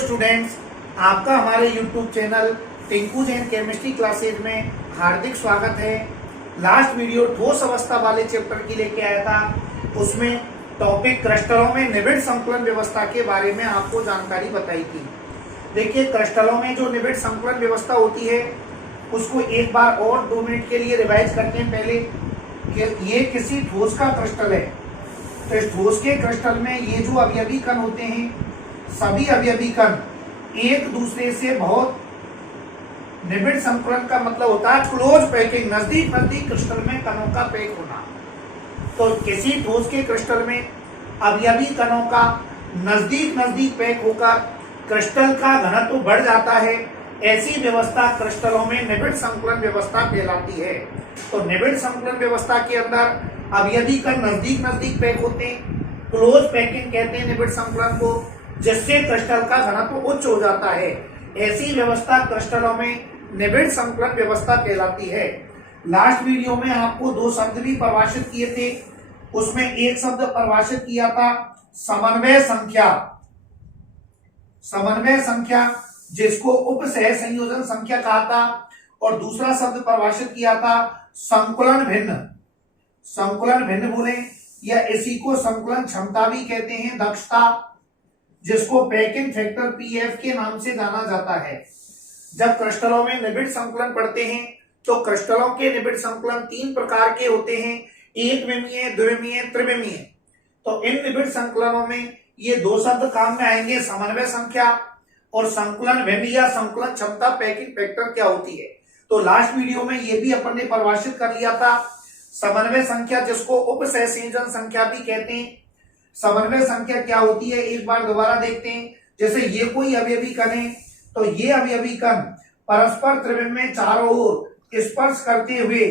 Students, आपका हमारे YouTube channel Tinku Jain chemistry classes में हार्दिक स्वागत है। लास्ट वीडियो ठोस अवस्था वाले चैप्टर की लेके आया था। उसमें टॉपिक क्रिस्टलों में निबिड़ संकुलन व्यवस्था के बारे में आपको जानकारी बताई थी। देखिए, क्रिस्टलों में जो निबिड़ संकुलन व्यवस्था होती है उसको एक बार और 2 मिनट के लिए रिवाइज करते हैं। पहले कि ये किसी ठोस का क्रिस्टल है, तो इस ठोस के क्रिस्टल में ये जो अवयवी कण होते हैं, सभी अवयवी कण एक दूसरे से बहुत निबिड़ संकुलन का मतलब होता है क्लोज पैकिंग, नजदीक नजदीक क्रिस्टल में कणों का पैक होना। तो किसी ठोस के क्रिस्टल में अवयवी कणों का नजदीक नजदीक पैक होकर क्रिस्टल का घनत्व बढ़ जाता है। ऐसी व्यवस्था क्रिस्टलों में निबिड़ संकुलन व्यवस्था कहलाती है। तो निबिड़ संकुलन व्यवस्था के अंदर अवयवी कण नजदीक नजदीक पैक होते हैं, क्लोज पैकिंग कहते हैं निबिड़ संकुलन को, जिससे क्रिस्टल का घनत्व उच्च हो जाता है। ऐसी व्यवस्था क्रिस्टलों में निबिड़ संकुलन व्यवस्था कहलाती है। लास्ट वीडियो में आपको 2 शब्द भी परिभाषित किए थे। उसमें एक शब्द परिभाषित किया था समन्वय संख्या, समन्वय संख्या जिसको उप सह संयोजन संख्या कहा था, और दूसरा शब्द परिभाषित किया था संकुलन भिन्न। संकुलन भिन्न बोले या इसी को संकुलन क्षमता भी कहते हैं, दक्षता, जिसको पैकिंग फैक्टर पीएफ के नाम से जाना जाता है। जब क्रिस्टलों में निबिड़ संकुलन पढ़ते हैं तो क्रिस्टलों के निबिड़ संकुलन 3 प्रकार के होते हैं, एक विमीय, द्विविमीय, त्रिविमीय। तो इन निबिड़ संकुलनों में ये 2 शब्द काम में आएंगे, समन्वय संख्या और संकुलन भिन्न या संकुलन क्षमता पैकिंग फैक्टर क्या होती है। तो लास्ट वीडियो में ये भी अपन ने परिभाषित कर लिया था। समन्वय संख्या जिसको उप सहसंयोजन संख्या भी कहते हैं। समन्वय संख्या क्या होती है एक बार दोबारा देखते हैं। जैसे ये कोई अवयवी कण है, तो ये अवयवी कण परस्पर त्रिविम में चारों ओर स्पर्श करते हुए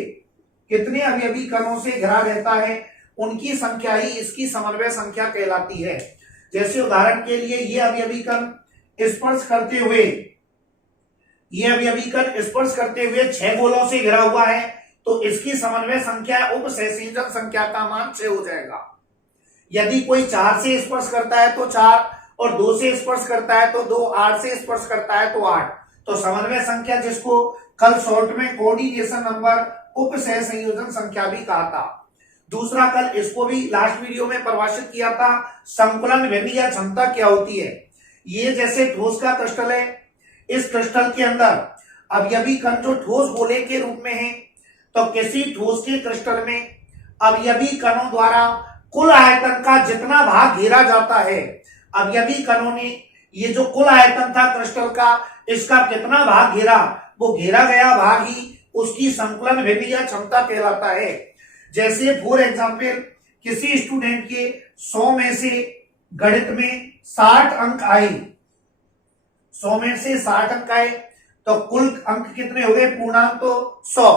कितने अवयवी कणों से घिरा रहता है, उनकी संख्या ही इसकी समन्वय संख्या कहलाती है। जैसे उदाहरण के लिए ये अवयवी कण स्पर्श करते हुए, ये अवयवी कण स्पर्श करते हुए 6 गोलों से घिरा हुआ है, तो इसकी समन्वय संख्या उप सहसंयोजन संख्या का मान 6 हो जाएगा। यदि कोई 4 से स्पर्श करता है तो 4, और 2 से स्पर्श करता है तो 2, 8 से स्पर्श करता है तो 8। तो समन्वय संख्या जिसको कल शॉर्ट में कोऑर्डिनेशन नंबर उप सह संयोजन संख्या भी कहा था। दूसरा कल इसको भी लास्ट वीडियो में परिभाषित किया था, संकुलन भिन्न या क्षमता क्या होती है। ये जैसे ठोस का क्रिस्टल है, इस क्रिस्टल के अंदर अवयवी कण जो ठोस गोले के रूप में है, तो किसी ठोस के क्रिस्टल में अवयवी कणों द्वारा कुल आयतन का जितना भाग घेरा जाता है, अवयवी कणों ने ये जो कुल आयतन था क्रिस्टल का, इसका कितना भाग घेरा, वो घेरा गया भाग ही उसकी संकुलन भिन्न या क्षमता कहलाता है। जैसे फॉर एग्जांपल किसी स्टूडेंट के 100 में से गणित में 60 अंक आए, 100 में से 60 अंक आए, तो कुल अंक कितने हो गए, पूर्णांक तो 100।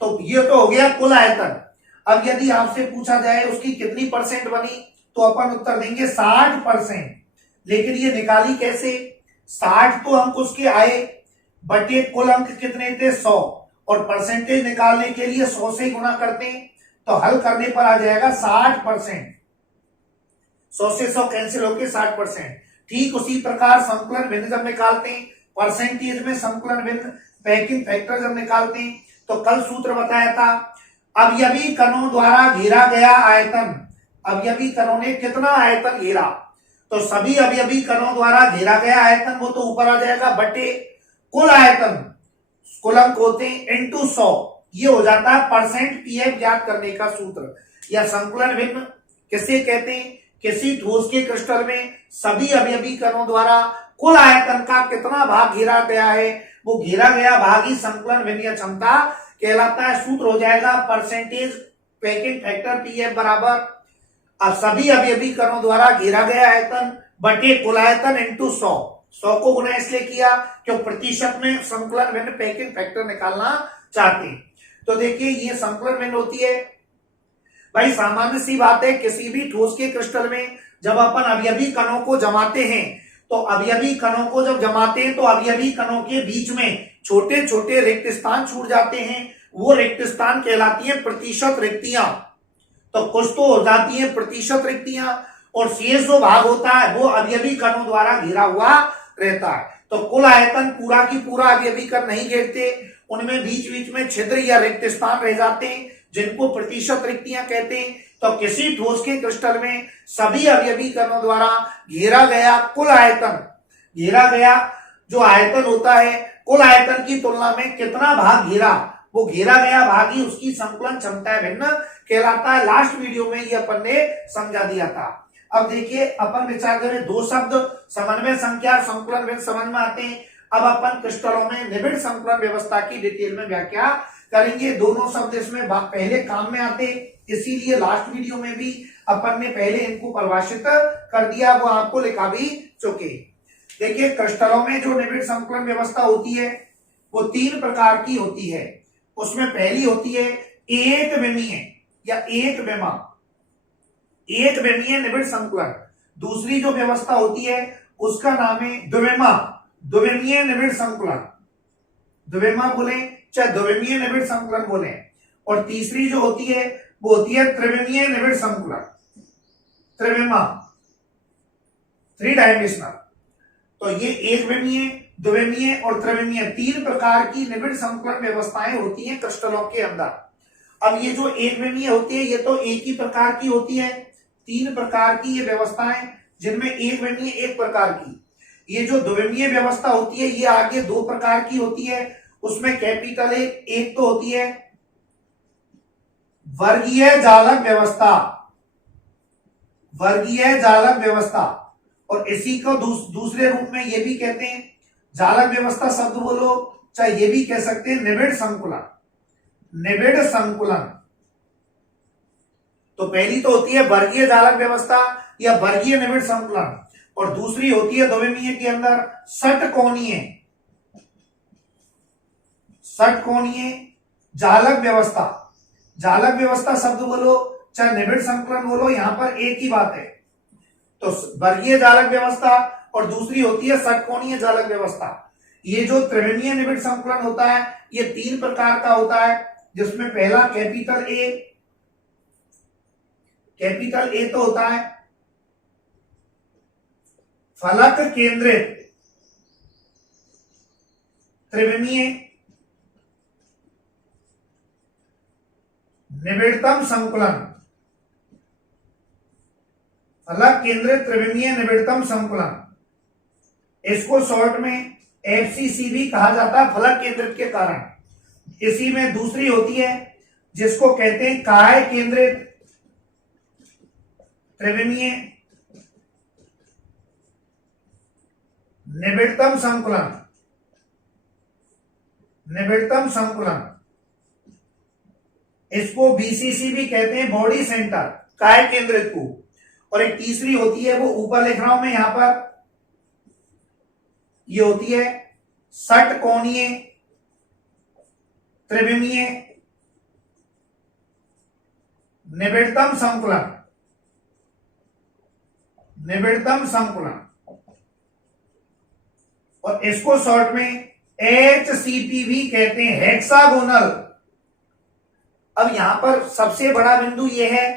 तो ये तो हो गया कुल आयतन। अब यदि आपसे पूछा जाए उसकी कितनी परसेंट बनी, तो अपन उत्तर देंगे 60%। लेकिन ये निकाली कैसे, 60 तो अंक उसके आए, बटे कुल अंक कितने थे 100, और परसेंटेज निकालने के लिए 100 से गुणा करते हैं, तो हल करने पर आ जाएगा 60%। 100 से 100 कैंसिल होकर 60%। ठीक उसी प्रकार संकुलन भिन्न जब निकालते हैं, परसेंटेज में संकुलन भिन्न पैकिंग फैक्टर जब निकालते हैं, तो कल सूत्र बताया था अवयवी कणों द्वारा घेरा गया आयतन। अवयवी कणों ने कितना आयतन घेरा, तो सभी अवयवी कणों द्वारा घेरा गया आयतन वो तो ऊपर आ जाएगा, बटे कुल आयतन, कुल अंक होते हैं इंटू 100। ये हो जाता है परसेंट पीएफ ज्ञात करने का सूत्र। या संकुलन भिन्न किसे कहते हैं, किसी ठोस के क्रिस्टल में सभी अवयवी कणों द्वारा कुल आयतन का कितना भाग घेरा गया है, वो घेरा गया भाग ही संकुलन भिन्न या क्षमता कहलाता है। सूत्र हो जाएगा परसेंटेज पैकिंग फैक्टर पीएफ बराबर, अब सभी अवयवी कणों द्वारा घेरा गया आयतन बटे कुल आयतन इंटू 100। 100 को गुना इसलिए किया क्योंकि प्रतिशत में संकुलन भिन्न पैकिंग फैक्टर निकालना चाहते हैं। तो देखिए ये संकुलन भिन्न होती है। भाई सामान्य सी बात है, किसी भी ठोस के क्रिस्टल में जब अपन अवयवी कणों को जमाते हैं, तो अवयवी कणों को जब जमाते हैं तो अवयवी कणों के बीच में छोटे छोटे रिक्त स्थान छूट जाते हैं, वो रिक्त स्थान कहलाती है प्रतिशत रिक्तियां। तो कुछ तो हो जाती है प्रतिशत रिक्तियां, और शेष जो भाग होता है वो अवयवी कणों द्वारा घिरा हुआ रहता है। तो कुल आयतन पूरा की पूरा अवयवीकरण नहीं घेरते, उनमें बीच बीच में छिद्र या रिक्त स्थान रह जाते हैं जिनको प्रतिशत रिक्तियां कहते हैं। तो किसी ठोस के क्रिस्टल में सभी अवयवीकरणों द्वारा घेरा गया कुल आयतन, घेरा गया जो आयतन होता है कुल आयतन की तुलना में कितना भाग घेरा, वो घेरा गया भाग ही उसकी संकुलन क्षमता भिन्न कहलाता है। लास्ट वीडियो में ये अपन ने समझा दिया था। अब देखिए अपन विचार करें, दो शब्द समन्वय संख्या और संकुलन भिन्न समझ में आते हैं। अब अपन क्रिस्टलों में निबिड़ संकुलन व्यवस्था की डिटेल में व्याख्या करेंगे। दोनों शब्द इसमें पहले काम में आते, इसीलिए लास्ट वीडियो में भी अपन ने पहले इनको परिभाषित कर दिया, वो आपको लिखा भी चुके। देखिए क्रिस्टलों में जो निबिड़ संकुलन व्यवस्था होती है वो तीन प्रकार की होती है। उसमें पहली होती है एक विमीय या एक विमा, एक विमीय निबिड़ संकुलन। दूसरी जो व्यवस्था होती है उसका नाम है द्विविमा, द्विविमीय निबिड़ संकुलन, द्विविमा बोले चाहे द्विविमीय निबिड़ संकुलन बोले। और तीसरी जो होती है वो होती है त्रिविमीय निबिड़ संकुलन, त्रिविमा, थ्री डायमेंशनल। तो ये एक विमीय, द्विविमीय और त्रिविमीय तीन प्रकार की निबिड़ संकुलन व्यवस्थाएं होती हैं क्रिस्टलों के अंदर। अब ये जो एक विमीय होती है ये तो एक ही प्रकार की होती है, तीन प्रकार की ये व्यवस्थाएं जिनमें एक विमीय एक प्रकार की। ये जो द्विविमीय व्यवस्था होती है ये आगे दो प्रकार की होती है। उसमें कैपिटल एक तो होती है वर्गीय जालक व्यवस्था, वर्गीय जालक व्यवस्था, और इसी को दूसरे रूप में ये भी कहते हैं जालक व्यवस्था शब्द बोलो चाहे ये भी कह सकते हैं निबिड़ संकुलन, निबिड़ संकुलन। तो पहली तो होती है वर्गीय जालक व्यवस्था या वर्गीय निबिड़ संकुलन, और दूसरी होती है द्विविमीय के अंदर षटकोणीय, षटकोणीय जालक व्यवस्था। जालक व्यवस्था शब्द बोलो चाहे निबिड़ संकुलन बोलो, यहां पर एक ही बात है। तो वर्गीय जालक व्यवस्था और दूसरी होती है षटकोणीय जालक व्यवस्था। ये जो त्रिविमीय निबिड़ संकुलन होता है ये तीन प्रकार का होता है, जिसमें पहला कैपिटल ए, कैपिटल ए तो होता है फलक केंद्रित त्रिविमीय निबिड़तम संकुलन, फलक केंद्रित त्रिविमीय निबिड़तम संकुलन। इसको शॉर्ट में एफसीसी भी कहा जाता है फलक केंद्रित के कारण। इसी में दूसरी होती है जिसको कहते हैं काय केंद्रित त्रिविमीय निबिड़तम संकुलन, निबिड़तम संकुलन। इसको बीसीसी भी कहते हैं बॉडी सेंटर, काय केंद्रित को। और एक तीसरी होती है वो ऊपर लिख रहा हूं मैं यहां पर, ये होती है षटकोणीय त्रिविमीय निबिड़तम संकुलन, निबिड़तम संकुलन। और इसको शॉर्ट में HCP भी कहते हैं, हेक्सागोनल। अब यहां पर सबसे बड़ा बिंदु यह है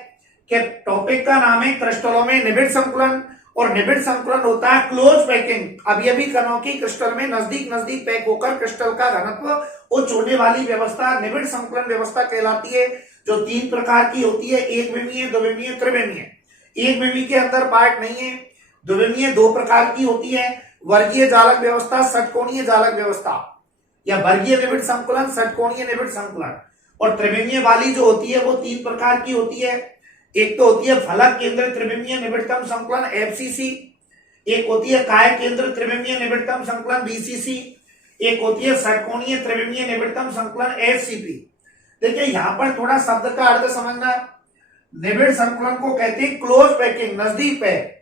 कि टॉपिक का नाम है क्रिस्टलों में निबिड़ संकुलन, और निबिड़ संकुलन होता है क्लोज पैकिंग, अवयवीकरणों की क्रिस्टल में नजदीक नजदीक पैक होकर क्रिस्टल का घनत्व उच्च होने वाली व्यवस्था निबिड़ संकुलन व्यवस्था कहलाती है, जो तीन प्रकार की होती है, एक विमीय, द्विविमीय, त्रिविमीय। एक विमीय के अंदर पार्ट नहीं है। द्विविमीय दो प्रकार की होती है, वर्गीय जालक व्यवस्था, षटकोणीय जालक व्यवस्था, या वर्गीय निबिड़ संकुलन, षटकोणीय निबिड़ संकुलन। और त्रिविमीय वाली जो होती है वो तीन प्रकार की होती है। एक तो होती है फलक केंद्रित त्रिविमीय निबिड़तम संकुलन एफसीसी, एक होती है काय केंद्रित त्रिविमीय निबिड़तम संकुलन बीसीसी, एक होती है षटकोणीय त्रिविमीय निबिड़तम संकुलन एचसीपी। देखिए यहां पर थोड़ा शब्द का अर्थ समझना। निबिड़ संकुलन को कहते हैं क्लोज पैकिंग, नजदीक पैक।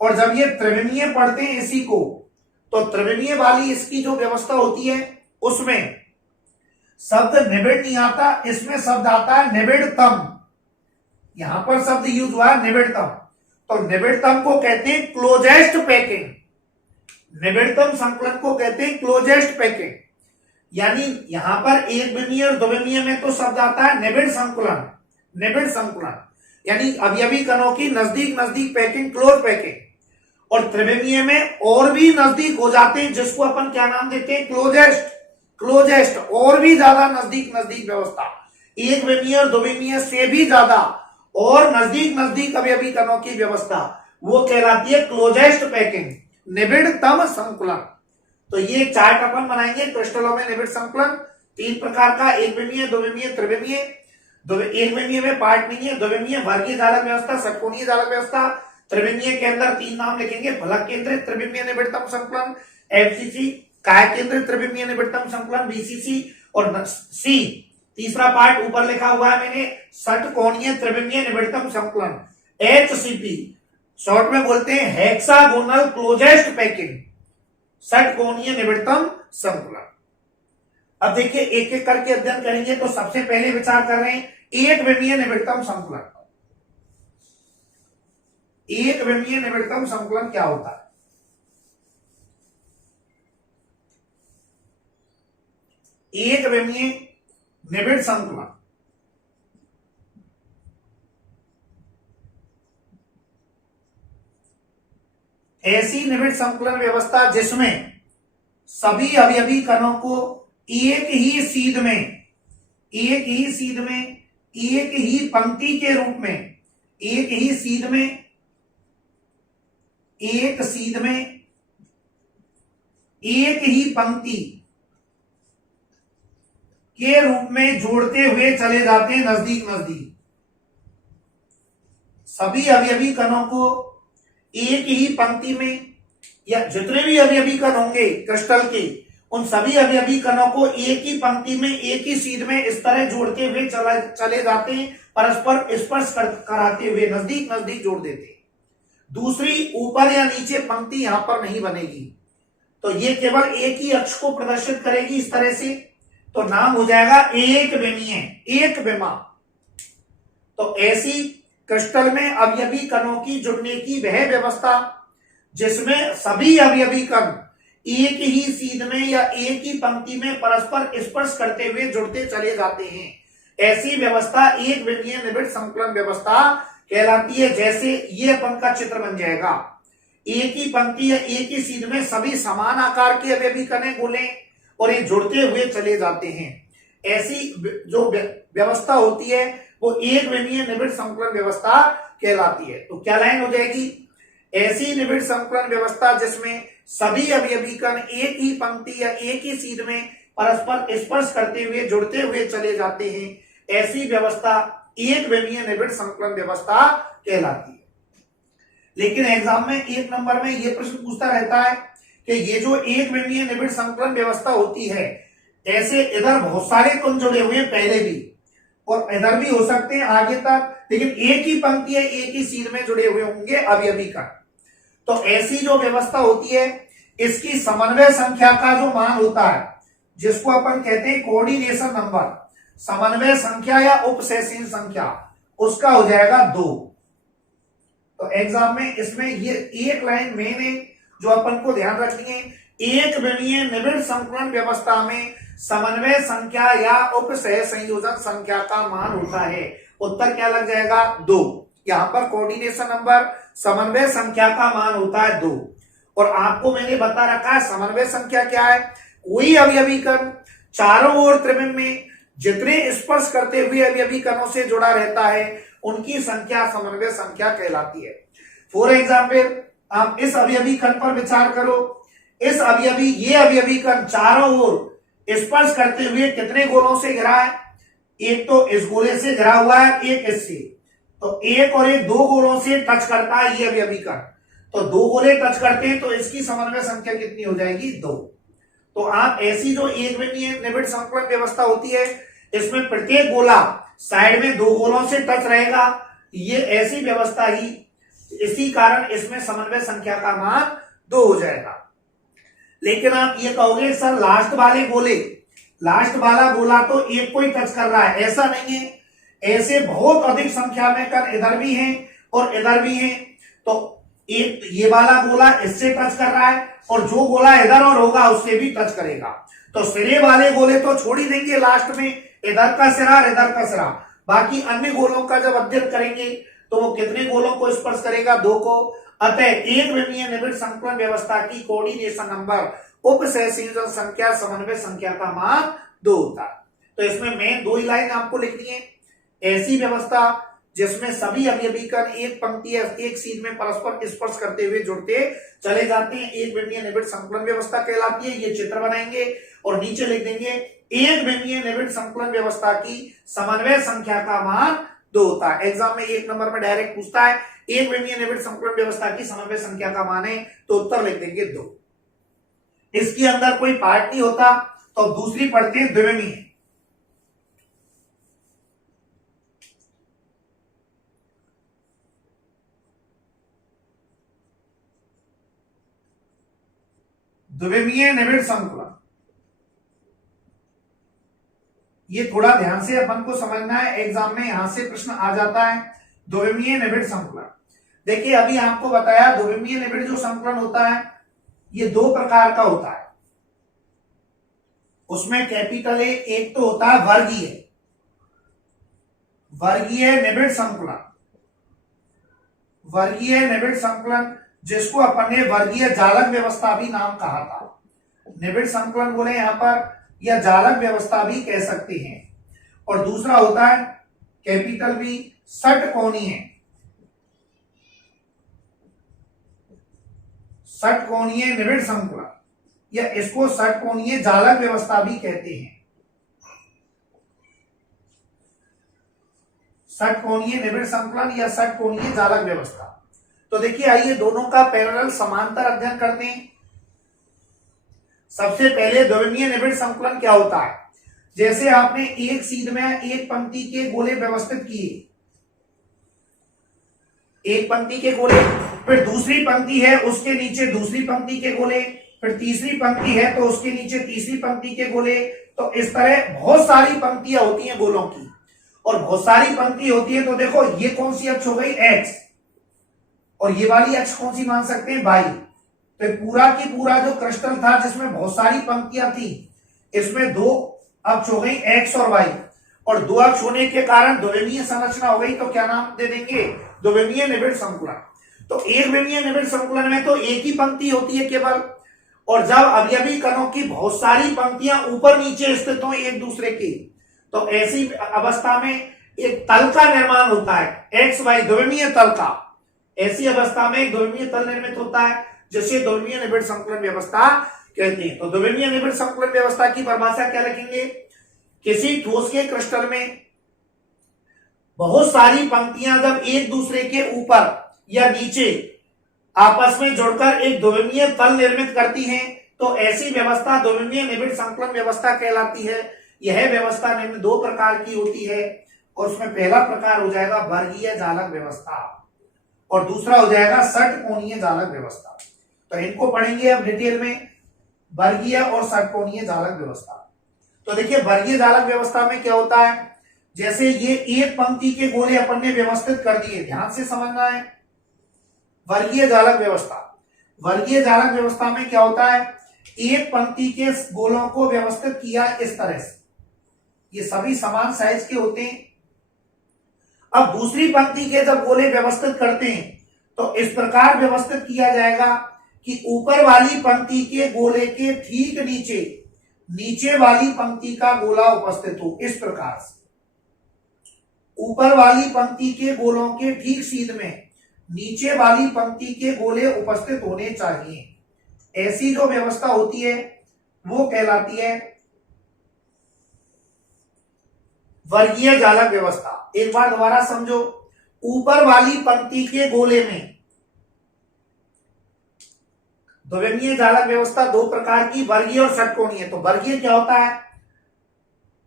और जब ये त्रिविमीय पढ़ते हैं इसी को, तो त्रिविमीय वाली इसकी जो व्यवस्था होती है उसमें शब्द निबिड़ नहीं आता, इसमें शब्द आता है निबिड़तम। यहां पर शब्द यूज हुआ है निबिड़तम। तो निबिड़तम को कहते हैं क्लोजेस्ट पैकिंग, निबिड़तम संकुलन को कहते हैं क्लोजेस्ट पैकिंग। यानी यहां पर एक विमीय और द्विविमीय में तो शब्द आता है निबिड़ संकुलन, निबिड़ संकुलन यानी अवयवी कणों की नजदीक नजदीक पैकिंग, क्लोज पैकिंग। और त्रिविमीय में और भी नजदीक हो जाते हैं, जिसको अपन क्या नाम देते हैं, क्लोजेस्ट। क्लोजेस्ट और भी ज्यादा नजदीक नजदीक व्यवस्था, एक विमीय और द्विमीय से भी ज्यादा और नजदीक नजदीक अवयवी कणों की व्यवस्था, वो कहलाती है क्लोजेस्ट पैकिंग, निबिड़तम संकुलन। तो ये चार्ट अपन बनाएंगे क्रिस्टलों में निबिड़ संकुलन 3 प्रकार का, एक विमीय, द्विमीय, त्रिविमीय। एक विमीय में पार्ट नहीं है, द्विमीय वर्गीय जालक व्यवस्था, षटकोणीय जालक व्यवस्था, त्रिविमीय के अंदर 3 नाम लिखेंगे, फलक केंद्रित त्रिविमीय निबिड़तम संकुलन, एफसीसी काय केंद्रित त्रिविमीय निबिड़तम संकुलन, बीसीसी, और सी तीसरा पार्ट ऊपर लिखा हुआ है मैंने, षटकोणीय त्रिविमीय निबिड़तम संकुलन, एचसीपी शॉर्ट में बोलते हैं हेक्सागोनल क्लोजेस्ट पैकिंग, षटकोणीय निबिड़तम संकुलन। अब देखिए एक एक करके अध्ययन करेंगे। तो सबसे पहले विचार कर रहे हैं एक विमीय निबिड़तम संकुलन। एक विमीय निबिड़तम संकुलन क्या होता है? एक विमीय निबिड़ संकुलन ऐसी निबिड़ संकुलन व्यवस्था जिसमें सभी अवयवी कणों को एक ही सीध में, एक ही सीध में, एक ही पंक्ति के रूप में, एक ही सीध में, एक सीध में, एक ही पंक्ति के रूप में जोड़ते हुए चले जाते हैं नजदीक नजदीक। सभी अवयवी कणों को एक ही पंक्ति में, या जितने भी अवयवी कण होंगे क्रिस्टल के, उन सभी अवयवी कणों को एक ही पंक्ति में, एक ही सीध में इस तरह जोड़ते हुए चले जाते हैं, परस्पर स्पर्श कराते हुए नजदीक नजदीक जोड़ देते हैं। दूसरी ऊपर या नीचे पंक्ति यहां पर नहीं बनेगी, तो ये केवल एक ही अक्ष को प्रदर्शित करेगी इस तरह से, तो नाम हो जाएगा एक विमीय, एक विमा। तो ऐसी क्रिस्टल में अवयवी कणों की जुड़ने की वह व्यवस्था जिसमें सभी अवयवी कण एक ही सीध में या एक ही पंक्ति में परस्पर स्पर्श करते हुए जुड़ते चले जाते हैं, ऐसी व्यवस्था एक विमीय निबिड़ संकुलन व्यवस्था कहलाती है। जैसे ये अपन का चित्र बन जाएगा, एक ही पंक्ति या एक ही सीध में सभी समान आकार के अवयवी कण गोले और ये जुड़ते हुए चले जाते हैं, ऐसी जो व्यवस्था होती है वो एक विमीय निबिड़ संकुलन व्यवस्था कहलाती है। तो क्या लाइन हो जाएगी? ऐसी निबिड़ संकुलन व्यवस्था जिसमें सभी अवयवी कण एक ही पंक्ति या एक ही सीध में परस्पर स्पर्श करते हुए जुड़ते हुए चले जाते हैं, ऐसी व्यवस्था एक विमीय निबिड़ संकुलन व्यवस्था कहलाती है। लेकिन एग्जाम में 1 नंबर में यह प्रश्न पूछता रहता है कि ये जो एक विमीय निबिड़ संकुलन व्यवस्था होती है, ऐसे इधर बहुत सारे कण जुड़े हुए हैं पहले भी और इधर भी हो सकते हैं आगे तक, लेकिन एक ही पंक्ति है एक ही सीध में जुड़े हुए होंगे अवयवी कण। तो ऐसी जो व्यवस्था होती है इसकी समन्वय संख्या का जो मान होता है, जिसको अपन कहते हैं कोऑर्डिनेशन नंबर, समन्वय संख्या या उपसेशन संख्या, उसका हो जाएगा 2। तो एग्जाम में इसमें ये एक लाइन मेन है जो अपन को ध्यान रखनी है, एक विमीय निबिड़ संकुलन व्यवस्था में समन्वय संख्या या उपसह संयोजन संख्या का मान होता है। उत्तर क्या लग जाएगा? 2। यहां पर कोऑर्डिनेशन नंबर समन्वय संख्या का मान होता है 2। और आपको मैंने बता रखा है समन्वय संख्या क्या है, कोई अवयवी कण चारों ओर त्रिविम में जितने स्पर्श करते हुए अवयवी कणों से जुड़ा रहता है उनकी संख्या समन्वय संख्या कहलाती है। फॉर एग्जाम्पल आप इस अवयवी कण पर विचार करो, इस अवयवी ये अवयवी कण चारों ओर स्पर्श करते हुए कितने गोलों से घिरा है? एक तो इस गोले से घिरा हुआ है, एक इससे, तो एक और एक 2 गोलों से टच करता है ये अवयवी कण, तो 2 गोले टच करते हैं तो इसकी समन्वय संख्या कितनी हो जाएगी? 2। तो आप ऐसी जो एक विमीय निबिड़ संकुलन व्यवस्था होती है इसमें प्रत्येक गोला साइड में 2 गोलों से टच रहेगा, ये ऐसी व्यवस्था ही, इसी कारण इसमें समन्वय संख्या का मान 2 हो जाएगा। लेकिन आप ये कहोगे सर लास्ट वाले गोले, लास्ट वाला गोला तो एक को ही टच कर रहा है, ऐसा नहीं है, ऐसे बहुत अधिक संख्या में कण इधर भी हैं और इधर भी हैं। तो एक ये वाला गोला इससे टच कर रहा है और जो गोला इधर और होगा उससे भी टच करेगा, तो सिरे वाले गोले तो छोड़ ही देंगे, लास्ट में इधर का सिरा और इधर का सिरा, बाकी अन्य गोलों का जब अध्ययन करेंगे तो वो कितने गोलों को स्पर्श करेगा? 2 को। अतः एक विमीय निबिड़ संकुलन व्यवस्था की कोऑर्डिनेशन नंबर उपसह संयोजन संख्या समन्वय संख्या का मान 2 होता है। तो इसमें मेन 2 ही लाइन आपको लिखनी है। ऐसी व्यवस्था जिसमें सभी अवयवी कण एक पंक्ति या एक सीध में परस्पर स्पर्श करते हुए जुड़ते चले जाते हैं, एक विमीय निबिड़ संकुलन व्यवस्था कहलाती है। ये चित्र बनाएंगे और नीचे लिख देंगे एक विमीय निबिड़ संकुलन व्यवस्था की समन्वय संख्या का मान 2 होता है। एग्जाम में 1 नंबर में डायरेक्ट पूछता है एक विमीय निबिड़ संकुलन व्यवस्था की समन्वय संख्या का मान है, तो उत्तर लिख देंगे 2। इसके अंदर कोई पार्ट नहीं होता, तो दूसरी पढ़ते हैं द्विविमीय। द्विविमीय निबिड़ संकुलन, ये थोड़ा ध्यान से अपन को समझना है, एग्जाम में यहां से प्रश्न आ जाता है। द्विविमीय निबिड़ संकुलन, देखिए अभी आपको बताया द्विविमीय निबिड़ जो संकुलन होता है ये 2 प्रकार का होता है। उसमें कैपिटल ए एक तो होता है वर्गीय निबिड़ संकुलन, वर्गीय निबिड़ संकुलन जिसको अपन ने वर्गीय जालक व्यवस्था भी नाम कहा था। निबिड़ संकुलन बोले यहां पर, या जालक व्यवस्था भी कह सकते हैं। और दूसरा होता है कैपिटल बी षटकोणीय निबिड़ संकुलन, या इसको षटकोणीय जालक व्यवस्था भी कहते हैं। षटकोणीय निबिड़ संकुलन या षटकोणीय जालक व्यवस्था। तो देखिए आइए दोनों का पैरेलल समांतर अध्ययन करते हैं। सबसे पहले द्विविमीय निबिड़ संकुलन क्या होता है? जैसे आपने एक सीध में एक पंक्ति के गोले व्यवस्थित किए, एक पंक्ति के गोले, फिर दूसरी पंक्ति है उसके नीचे दूसरी पंक्ति के गोले, फिर तीसरी पंक्ति है तो उसके नीचे तीसरी पंक्ति के गोले। तो इस तरह बहुत सारी पंक्तियां होती हैं गोलों की, और बहुत सारी पंक्ति होती है। तो देखो ये कौन सी अक्ष हो गई x, और ये वाली अक्ष कौन सी मान सकते हैं y। तो पूरा की पूरा जो क्रिस्टल था जिसमें बहुत सारी पंक्तियां थी, इसमें 2 अक्ष हो गई x और y, और 2 अक्ष होने के कारण द्विविमीय संरचना हो गई। तो क्या नाम दे देंगे? द्विविमीय निबिड़ संकुलन। तो एक विमीय निबिड़ संकुलन में तो एक ही पंक्ति होती है केवल, और जब अवयवी कणों की बहुत सारी पंक्तियां ऊपर नीचे स्थित हो एक दूसरे की, तो ऐसी अवस्था में एक तल का निर्माण होता है, एक्स वाई द्विविमीय तल का। ऐसी अवस्था में एक द्विविमीय तल निर्मित होता है जिसे द्विविमीय निबिड़ संकुलन व्यवस्था कहते हैं। तो द्विविमीय निबिड़ संकुलन व्यवस्था की परिभाषा क्या रखेंगे? किसी ठोस के क्रिस्टल में बहुत सारी पंक्तियां जब एक दूसरे के ऊपर या नीचे आपस में जुड़कर एक द्विविमीय तल निर्मित करती हैं, तो ऐसी व्यवस्था द्विविमीय निबिड़ संकुलन व्यवस्था कहलाती है। यह व्यवस्था निम्न 2 प्रकार की होती है, और उसमें पहला प्रकार हो जाएगा वर्गीय जालक व्यवस्था, और दूसरा हो जाएगा षटकोणीय जालक व्यवस्था। तो इनको पढ़ेंगे अब डिटेल में, वर्गीय और षटकोणीय जालक व्यवस्था। तो देखिए वर्गीय जालक व्यवस्था में क्या होता है, जैसे ये एक पंक्ति के गोले अपन ने व्यवस्थित कर दिए, ध्यान से समझना है। वर्गीय जालक व्यवस्था, वर्गीय जालक व्यवस्था में क्या होता है, एक पंक्ति के गोलों को व्यवस्थित किया इस तरह से, ये सभी समान साइज के होते हैं। अब दूसरी पंक्ति के जब गोले व्यवस्थित करते हैं तो इस प्रकार व्यवस्थित किया जाएगा कि ऊपर वाली पंक्ति के गोले के ठीक नीचे नीचे वाली पंक्ति का गोला उपस्थित हो। इस प्रकार से ऊपर वाली पंक्ति के गोलों के ठीक सीध में नीचे वाली पंक्ति के गोले उपस्थित होने चाहिए। ऐसी जो व्यवस्था होती है वो कहलाती है वर्गीय जालक व्यवस्था। एक बार दोबारा समझो, ऊपर वाली पंक्ति के गोले में द्विविमीय जालक व्यवस्था 2 प्रकार की, वर्गीय और षटकोणीय। तो वर्गीय क्या होता है,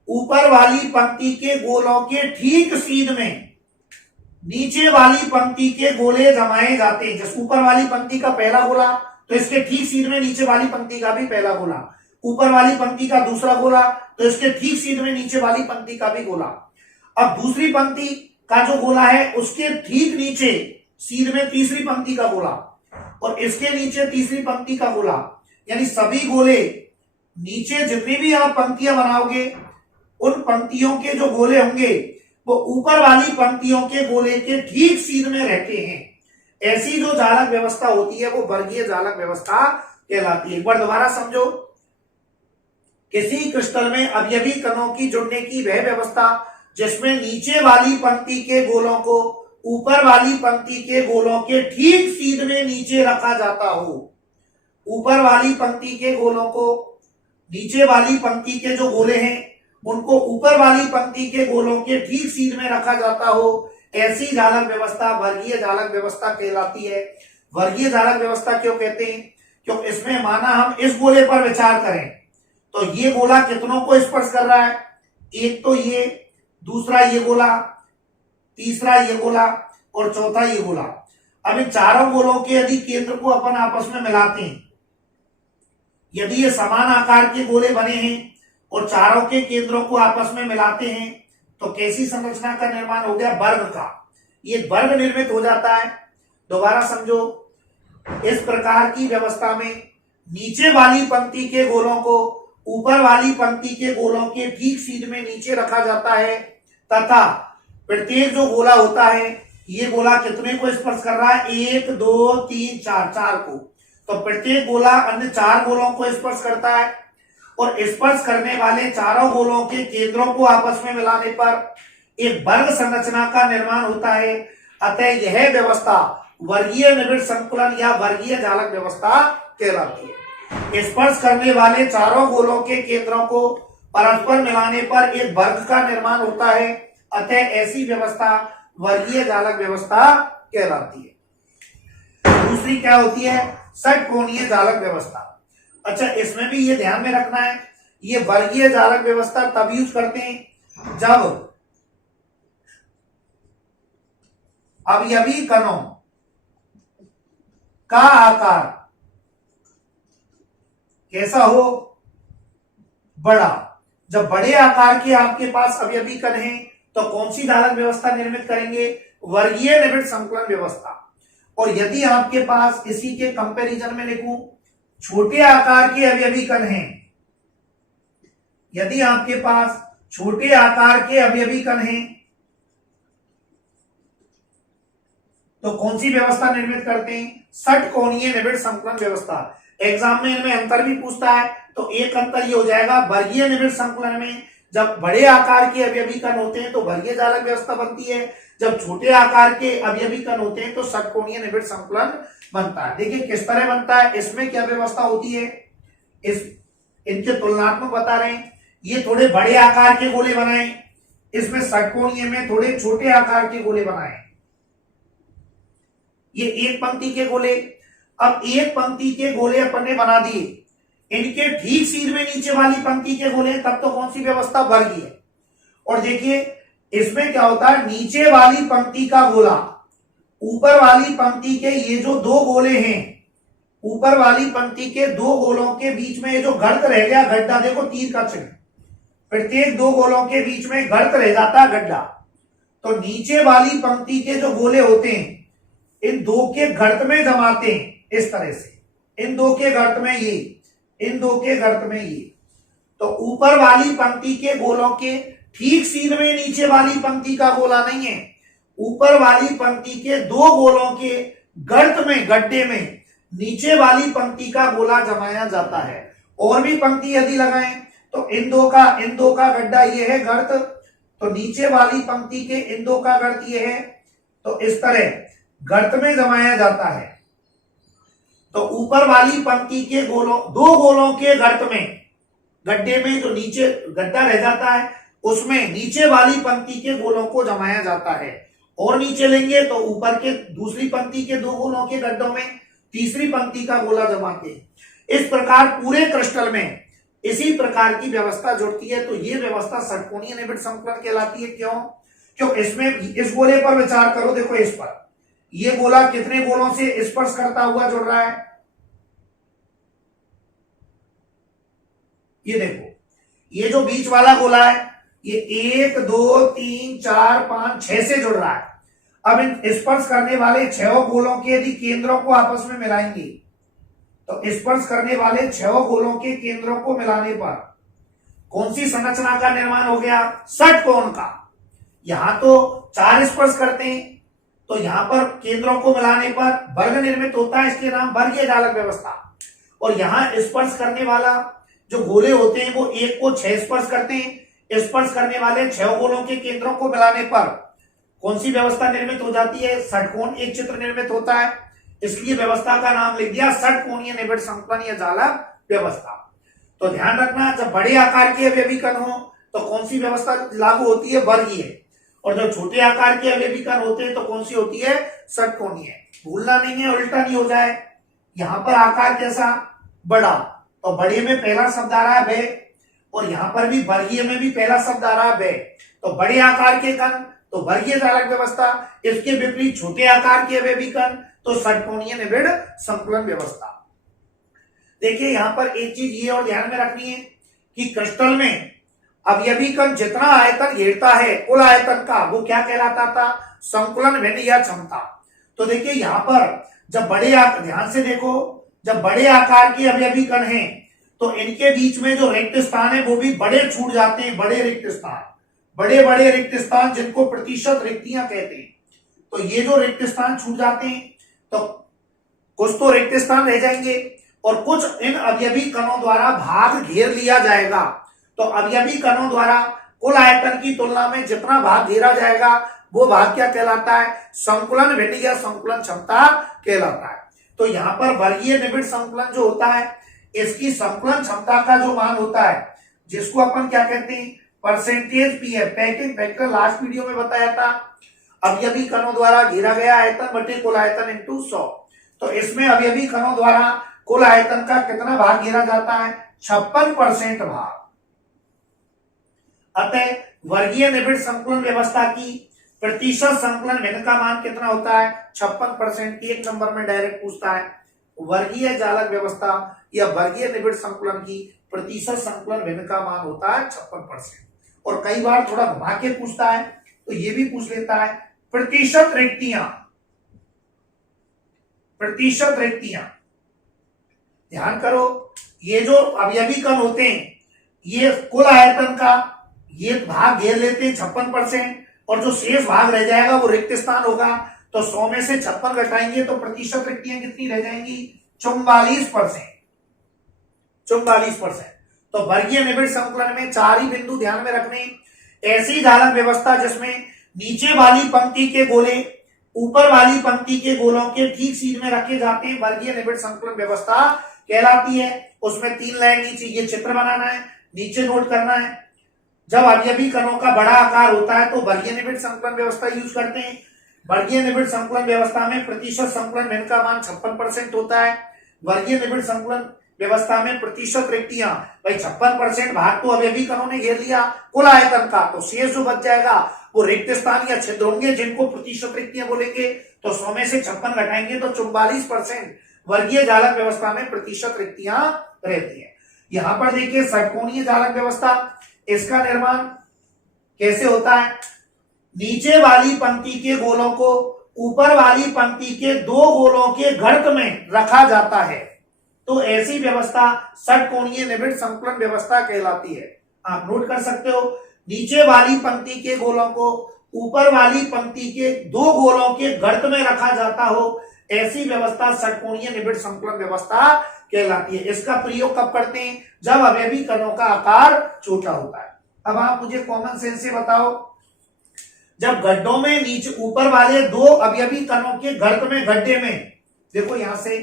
ऊपर वाली पंक्ति के गोलों के ठीक सीध में नीचे वाली पंक्ति के गोले जमाए जाते हैं। जैसे ऊपर वाली पंक्ति का पहला गोला तो इसके ठीक सीध में नीचे वाली पंक्ति का भी पहला गोला, ऊपर वाली पंक्ति का दूसरा गोला तो इसके ठीक सीध में नीचे वाली पंक्ति का भी गोला। अब दूसरी पंक्ति का जो गोला है उसके ठीक नीचे सीध में तीसरी पंक्ति का गोला, और इसके नीचे तीसरी पंक्ति का गोला, यानी सभी गोले नीचे जितनी भी आप पंक्तियां बनाओगे उन पंक्तियों के जो गोले होंगे वो ऊपर वाली पंक्तियों के गोले के ठीक सीध में रहते हैं। ऐसी जो जालक व्यवस्था होती है वो वर्गीय जालक व्यवस्था कहलाती है। एक बार दोबारा समझो, किसी क्रिस्टल में अवयवी कणों की जुड़ने की वह व्यवस्था जिसमें नीचे वाली पंक्ति के गोलों को ऊपर वाली पंक्ति के गोलों के ठीक सीधे नीचे रखा जाता हो। ऊपर वाली पंक्ति के गोलों को नीचे वाली पंक्ति के जो गोले हैं उनको ऊपर वाली पंक्ति के गोलों के ठीक सीध में रखा जाता हो, ऐसी जालक व्यवस्था वर्गीय जालक व्यवस्था कहलाती है। वर्गीय जालक व्यवस्था क्यों कहते हैं? क्योंकि इसमें माना हम इस गोले पर विचार करें तो ये गोला कितनों को स्पर्श कर रहा है? एक तो ये, दूसरा ये गोला, तीसरा ये गोला और चौथा ये गोला। अब इन चारों गोलों के यदि केंद्र को अपन आपस में मिलाते हैं, यदि ये समान आकार के गोले बने हैं और चारों के केंद्रों को आपस में मिलाते हैं तो कैसी संरचना का निर्माण हो गया? वर्ग का। ये वर्ग निर्मित हो जाता है। दोबारा समझो, इस प्रकार की व्यवस्था में नीचे वाली पंक्ति के गोलों को ऊपर वाली पंक्ति के गोलों के ठीक सीध में नीचे रखा जाता है तथा प्रत्येक जो गोला होता है ये गोला कितने को स्पर्श कर रहा है? 1 2 3 4, 4 को। तो प्रत्येक गोला अन्य 4 गोलों को स्पर्श करता है और स्पर्श करने वाले चारों गोलों के केंद्रों को आपस में मिलाने पर एक वर्ग संरचना का निर्माण होता है। अतः यह व्यवस्था वर्गीय निबिड़ संकुलन या वर्गीय जालक व्यवस्था कहलाती है। स्पर्श करने वाले चारों गोलों के केंद्रों को परस्पर मिलाने पर एक वर्ग का निर्माण होता है। अतः ऐसी व्यवस्था वर्गीय जालक व्यवस्था कहलाती है। दूसरी क्या होती है? षटकोणीय जालक व्यवस्था। अच्छा, इसमें भी ये ध्यान में रखना है, ये वर्गीय जालक व्यवस्था तब यूज करते हैं जब अवयवी कणों का आकार कैसा हो? बड़ा। जब बड़े आकार के आपके पास अवयवी कण हैं तो कौन सी जालक व्यवस्था निर्मित करेंगे? वर्गीय निबिड़ संकुलन व्यवस्था। और यदि आपके पास इसी के कंपैरिजन में लिखूं, छोटे आकार के अवयवी कण हैं, यदि आपके पास छोटे आकार के अवयवी कण हैं तो कौन सी व्यवस्था निर्मित करते हैं? षटकोणीय निबिड़ संकुलन व्यवस्था। एग्जाम में इनमें अंतर भी पूछता है तो एक अंतर ये हो जाएगा, वर्गीय निबिड़ संकुलन में जब बड़े आकार के अवयवी कण होते हैं तो वर्गीय जालक व्यवस्था बनती है, जब छोटे आकार के अवयवी कण होते हैं तो षटकोणीय निबिड़ संकुलन बनता है। देखिए किस तरह बनता है, इसमें क्या व्यवस्था होती है, इस इनके तुलनात्मक बता रहे हैं। ये थोड़े बड़े आकार के गोले बनाए, इसमें षटकोणीय में थोड़े छोटे आकार के गोले बनाए। ये एक पंक्ति के गोले। अब एक पंक्ति के गोले अपन ने बना दिए, इनके ठीक सीध में नीचे वाली पंक्ति के गोले, तब तो कौन सी व्यवस्था? वर्गीय। और देखिए इसमें क्या होता है, नीचे वाली पंक्ति का गोला ऊपर वाली पंक्ति के ये जो 2 गोले हैं, ऊपर वाली पंक्ति के 2 गोलों के बीच में ये जो गर्त रह गया, गड्ढा, देखो तीर का चिन्ह, प्रत्येक 2 गोलों के बीच में गर्त रह जाता है, गड्ढा। तो नीचे वाली पंक्ति के जो गोले होते हैं इन 2 के गर्त में जमाते हैं इस तरह से, इन 2 के गर्त में ये, इन 2 के गर्त में ये। तो ऊपर वाली पंक्ति के गोलों के ठीक सीध में नीचे वाली पंक्ति का गोला नहीं है, ऊपर वाली पंक्ति के 2 गोलों के गर्त में, गड्ढे में नीचे वाली पंक्ति का गोला जमाया जाता है। और भी पंक्ति यदि लगाएं तो इन दो का गड्ढा ये है गर्त, तो नीचे वाली पंक्ति के इन 2 का गर्त ये है, तो इस तरह गर्त में जमाया जाता है। तो ऊपर वाली पंक्ति के गोलों, 2 गोलों के गर्त में, गड्ढे में जो नीचे गड्ढा रह जाता है उसमें नीचे वाली पंक्ति के गोलों को जमाया जाता है। और नीचे लेंगे तो ऊपर के दूसरी पंक्ति के 2 गोलों के गड्ढों में तीसरी पंक्ति का गोला जमाते हैं। इस प्रकार पूरे क्रिस्टल में इसी प्रकार की व्यवस्था जुड़ती है। तो ये व्यवस्था षटकोणीय निबिड़ संकुलन कहलाती है। क्यों? इसमें इस गोले पर विचार करो, देखो इस पर, ये गोला कितने गोलों से स्पर्श करता हुआ जुड़ रहा है? ये देखो, ये जो बीच वाला गोला है ये 1 2 3 4 5 6 से जुड़ रहा है। अब इन स्पर्श करने वाले 6 गोलों के यदि केंद्रों को आपस में मिलाएंगे तो स्पर्श करने वाले 6 गोलों के केंद्रों को मिलाने पर कौन सी संरचना का निर्माण हो गया? षटकोण का। यहां तो 4 स्पर्श करते हैं, तो यहाँ पर केंद्रों को मिलाने पर वर्ग निर्मित होता है, इसके नाम वर्गीय जालक व्यवस्था। और यहाँ स्पर्श करने वाला जो गोले होते हैं वो एक को 6 स्पर्श करते हैं। स्पर्श करने वाले 6 गोलों के केंद्रों को मिलाने पर कौन सी व्यवस्था निर्मित हो जाती है? षटकोण एक चित्र निर्मित होता है, इसलिए व्यवस्था का नाम लिख दिया षटकोणीय निबिड़ संकुलन या जालक व्यवस्था। तो ध्यान रखना, जब बड़े आकार के अवयवी कण हो तो कौन सी व्यवस्था लागू होती है? वर्गीय। और जब छोटे आकार के अवयवी कण होते हैं तो कौन सी होती है? षटकोणीय। भूलना नहीं है, उल्टा नहीं हो जाए। यहां पर आकार कैसा? बड़ा, तो बड़े में पहला शब्द आ रहा है वे, और यहां पर भी वर्गीय में भी पहला शब्द आ रहा है वे। तो बड़े आकार के कण तो वर्गीय जालक व्यवस्था, इसके विपरीत छोटे आकार के अवयवी कण तो षटकोणीय निबिड़ संकुलन व्यवस्था। देखिए यहां पर एक चीज ये और ध्यान में रखनी है कि क्रिस्टल में अवयवी कण जितना आयतन घेरता है कुल आयतन का, वो क्या कहलाता था? संकुलन भिन्न या क्षमता। तो देखिए यहां पर जब बड़े ध्यान से देखो, जब बड़े आकार के अवयवी कण हैं तो इनके बीच में जो रिक्त स्थान है वो भी बड़े छूट जाते हैं, बड़े रिक्त स्थान, बड़े बड़े रिक्त स्थान जिनको प्रतिशत रिक्तियां कहते हैं। तो ये जो रिक्त स्थान छूट जाते हैं तो कुछ तो रिक्त स्थान रह जाएंगे और कुछ इन अवयवी कणों द्वारा भाग घेर लिया जाएगा। तो अवयवी कणों द्वारा कुल आयतन की तुलना में जितना भाग घेरा जाएगा वो भाग क्या कहलाता है? संकुलन भिन्न या संकुलन क्षमता कहलाता है। तो यहाँ पर वर्गीय निबिड़ संकुलन जो होता है, इसकी संकुलन क्षमता का जो मान होता है, जिसको अपन क्या कहते हैं? परसेंटेज पी है, पैकिंग फैक्टर, लास्ट वीडियो में बताया था। अवयवी कणों द्वारा घेरा गया आयतन बटे कुल आयतन इंटू 100। तो इसमें अवयवी कणों द्वारा कुल आयतन का कितना भाग घेरा जाता है? 56% भाग। अतः वर्गीय निबिड़ संकुलन व्यवस्था की प्रतिशत संकुलन भिन्न का मान कितना होता है? 56%। एक नंबर में डायरेक्ट पूछता है वर्गीय जालक व्यवस्था या वर्गीय निबिड़ संकुलन की प्रतिशत संकुलन भिन्न का मान होता है 56%। और कई बार थोड़ा घुमा के पूछता है तो ये भी पूछ लेता है प्रतिशत रिक्तियां, प्रतिशत रिक्तियां। ध्यान करो, ये जो अवयवी कण होते हैं ये कुल आयतन का ये भाग घेर लेते हैं 56%, और जो शेष भाग रह जाएगा वो रिक्त स्थान होगा। तो 100 में से 56 घटाएंगे तो प्रतिशत रिक्तियां कितनी रह जाएंगी? 44%। 44%। तो वर्गीय निबिड़ संकुलन में 4 ही बिंदु ध्यान में रखने। ऐसी जालक व्यवस्था जिसमें नीचे वाली पंक्ति के गोले ऊपर वाली पंक्ति के गोलों के ठीक सीध में रखे जाते हैं, वर्गीय निबिड़ संकुलन व्यवस्था कहलाती है। उसमें 3 लाइन नीचे ये चित्र बनाना है, नीचे नोट करना है। जब अवयवी कणों का बड़ा आकार होता है तो वर्गीय निबिड़ संकुलन व्यवस्था यूज करते हैं। वर्गीय निबिड़ संकुलन व्यवस्था में प्रतिशत संकुलन भिन्न का मान 56% होता है। वर्गीय निबिड़ संकुलन व्यवस्था में प्रतिशत रिक्तियां, भाई 56% भाग तो अवयवी कणों ने घेर लिया कुल आयतन का, तो शेष जो बच जाएगा वो रिक्त स्थान या छिद्र होंगे जिनको प्रतिशत रिक्तियां बोलेंगे। तो 100 में से 56 घटाएंगे तो 44% वर्गीय जालक व्यवस्था में प्रतिशत रिक्तियां रहती है। यहां पर देखिए षटकोणीय जालक व्यवस्था, इसका निर्माण कैसे होता है? नीचे वाली पंक्ति के गोलों को ऊपर वाली पंक्ति के 2 गोलों के घर्त में रखा जाता है, तो ऐसी व्यवस्था षटकोणीय निबिड़ संकुलन व्यवस्था कहलाती है। आप नोट कर सकते हो, नीचे वाली पंक्ति के गोलों को ऊपर वाली पंक्ति के 2 गोलों के घर्त में रखा जाता हो, ऐसी व्यवस्था षटकोणीय निबिड़ संकुलन व्यवस्था कहलाती है। इसका प्रयोग कब करते हैं? जब अवयवी कणों का आकार छोटा होता है। अब आप मुझे कॉमन सेंस से बताओ, जब गड्ढों में नीचे ऊपर वाले 2 अवयवी कणों के गर्त में गड्ढे में, देखो यहां से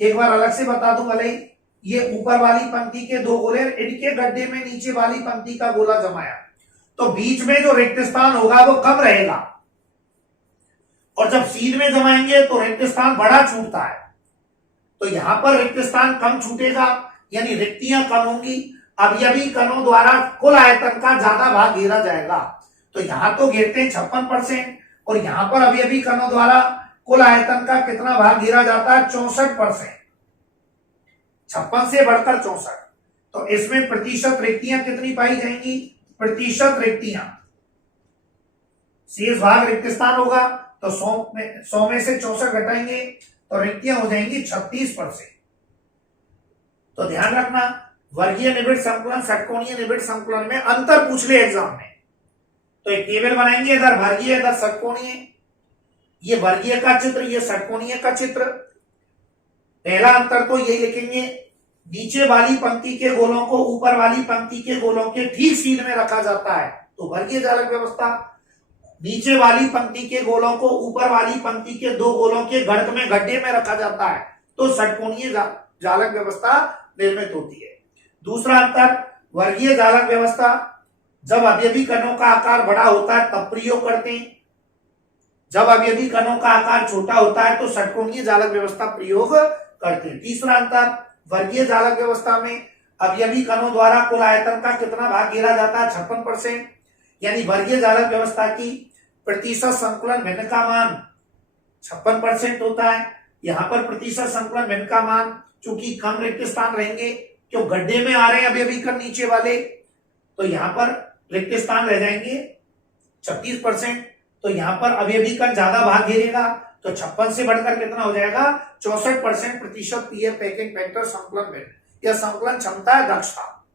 एक बार अलग से बता दूं, भले ये ऊपर वाली पंक्ति के 2 गोले, इनके गड्ढे में नीचे वाली पंक्ति का गोला जमाया, तो बीच में जो रिक्त स्थान होगा वो कम रहेगा, और जब सीध में जमाएंगे तो रिक्त स्थान बड़ा छूटता है। तो यहां पर रिक्त स्थान कम छूटेगा, यानी रिक्तियां कम होंगी, अवयवी कणों द्वारा कुल आयतन का ज्यादा भाग घेरा जाएगा। तो यहां तो घेरते हैं 56%, और यहां पर अवयवी कणों द्वारा कुल आयतन का कितना भाग घेरा जाता है? 64%। 56 से बढ़कर 64। तो इसमें प्रतिशत रिक्तियां कितनी पाई जाएंगी? प्रतिशत रिक्तियां, शेष भाग रिक्त स्थान होगा, तो 100 में से 64 घटाएंगे तो रिक्तियां हो जाएंगी 36%। तो ध्यान रखना, वर्गीय निबिड़ संकुलन षटकोणीय निबिड़ संकुलन में अंतर पूछ ले एग्जाम में, तो एक टेबल बनाएंगे, इधर वर्गीय इधर षटकोणीय। ये वर्गीय का चित्र, ये षटकोणीय का चित्र। पहला अंतर तो यही लिखेंगे, नीचे वाली पंक्ति के गोलों को ऊपर वाली पंक्ति के गोलों के ठीक सीध में रखा जाता है, तो वर्गीय जालक व्यवस्था। नीचे वाली पंक्ति के गोलों को ऊपर वाली पंक्ति के दो गोलों के गर्त में गड्ढे में रखा जाता है, तो षटकोणीय जालक व्यवस्था निर्मित होती है। दूसरा अंतर, वर्गीय जालक व्यवस्था जब अवयवी कणों का आकार बड़ा होता है तब प्रयोग करते हैं, जब अवयवी कणों का आकार छोटा होता है तो षटकोणीय जालक व्यवस्था प्रयोग करते हैं। तीसरा अंतर, वर्गीय जालक व्यवस्था में अवयवी कणों द्वारा कुल आयतन का कितना भाग घेरा जाता है, 56%। यानी वर्गीय जालक व्यवस्था की प्रतिशत संकुलन भिन्न का मान 56% होता है। यहाँ पर प्रतिशत संकुलन भिन्न का मान चूंकि कम रिक्त स्थान रहेंगे, क्यों गड्ढे में आ रहे हैं अवयवी कण नीचे वाले, तो यहाँ पर रिक्त स्थान रह जाएंगे 36%। तो यहाँ पर अवयवी कण ज्यादा भाग घेरेगा, तो 56 से बढ़कर कितना हो जाएगा, 64% प्रतिशत पीयर पैकिंग फैक्टर संकुलन भिन्न, यह संकुलन क्षमता है, दक्षता।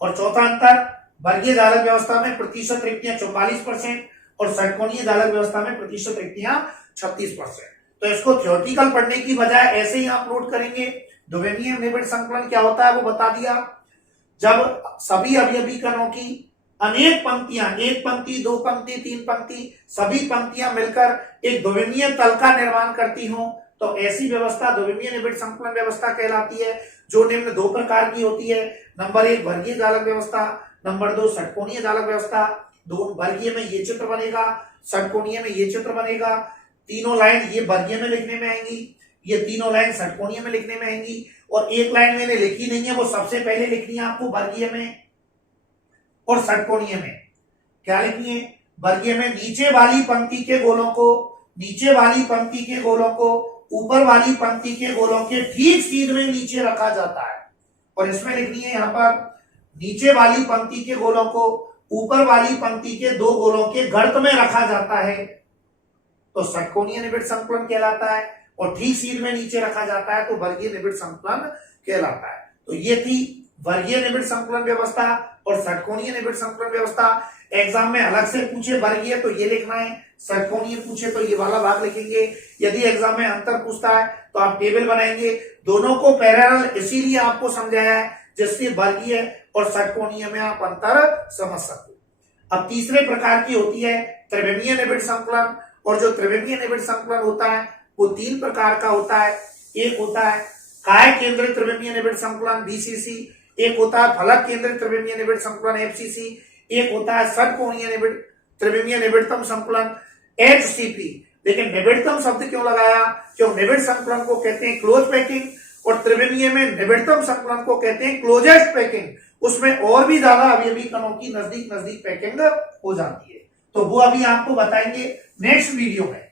और चौथा अंतर, वर्गीय जालक व्यवस्था में प्रतिशत रिक्तियां 44% और षटकोणीय जालक व्यवस्था में प्रतिशत रिक्तियां 36%। तो इसको थ्योरेटिकल पढ़ने की बजाय ऐसे ही आप नोट करेंगे। द्विमीय निबिड़ संकुलन क्या होता है वो बता दिया। जब सभी अवयवी कणों की अनेक पंक्तियां, एक पंक्ति, दो पंक्ति, तीन पंक्ति, सभी पंक्तियां मिलकर एक द्विमीय तल का निर्माण करती हों, तो ऐसी व्यवस्था द्विमीय निबिड़ संकुलन व्यवस्था कहलाती है, जो निम्न दो प्रकार की होती है। नंबर 1 वर्गीय जालक व्यवस्था, नंबर 2 षटकोणीय जालक व्यवस्था। दो वर्गीय में ये चित्र बनेगा, षटकोणीय में ये चित्र बनेगा। तीनों लाइन ये वर्गीय में लिखने में आएंगी, ये तीनों लाइन षटकोणीय में लिखने में आएंगी, और एक लाइन मैंने लिखी नहीं है, वो सबसे पहले लिखनी है आपको वर्गीय में और षटकोणीय में। क्या लिखनी है, वर्गीय में नीचे वाली पंक्ति के गोलों को, नीचे वाली पंक्ति के गोलों को ऊपर वाली पंक्ति के गोलों के ठीक सीध में नीचे रखा जाता है। और इसमें लिखनी है यहाँ पर, नीचे वाली पंक्ति के गोलों को ऊपर वाली पंक्ति के दो गोलों के गर्त में रखा जाता है, तो षटकोणीय निबिड़ संकुलन कहलाता है। और ठीक सीध में नीचे रखा जाता है तो वर्गीय निबिड़ संकुलन कहलाता है। तो ये थी वर्गीय निबिड़ संकुलन व्यवस्था और षटकोणीय निबिड़ संकुलन व्यवस्था। एग्जाम में अलग से पूछे वर्गीय तो ये लिखना है, षटकोणीय पूछे तो ये वाला भाग लिखेंगे। यदि एग्जाम में अंतर पूछता है तो आप टेबल बनाएंगे। दोनों को पैरेलल इसीलिए आपको समझाया है जिससे वर्गीय और षटकोणीय में आप अंतर समझ सको। अब तीसरे प्रकार की होती है त्रिविमीय निबिड़ संकुलन, और जो त्रिविमीय निबिड़ संकुलन होता है वो 3 प्रकार का होता है। एक होता है काय केंद्रित त्रिविमीय निबिड़ संकुलन बीसीसी, एक होता है फलक केंद्रित त्रिविमीय निबिड़ संकुलन एफसीसी, एक होता है षटकोणीय निबिड़ त्रिविमीय निबिड़तम संकुलन एचसीपी। लेकिन निबिड़तम शब्द क्यों लगाया, क्यों निबिड़ संकुलन को कहते हैं क्लोज पैकिंग, और त्रिविमीय में निबिड़तम संकुलन को कहते हैं क्लोजेस्ट पैकिंग। उसमें और भी ज्यादा अवयवी कणों की नजदीक नजदीक पैकिंग हो जाती है। तो वो अभी आपको बताएंगे नेक्स्ट वीडियो में।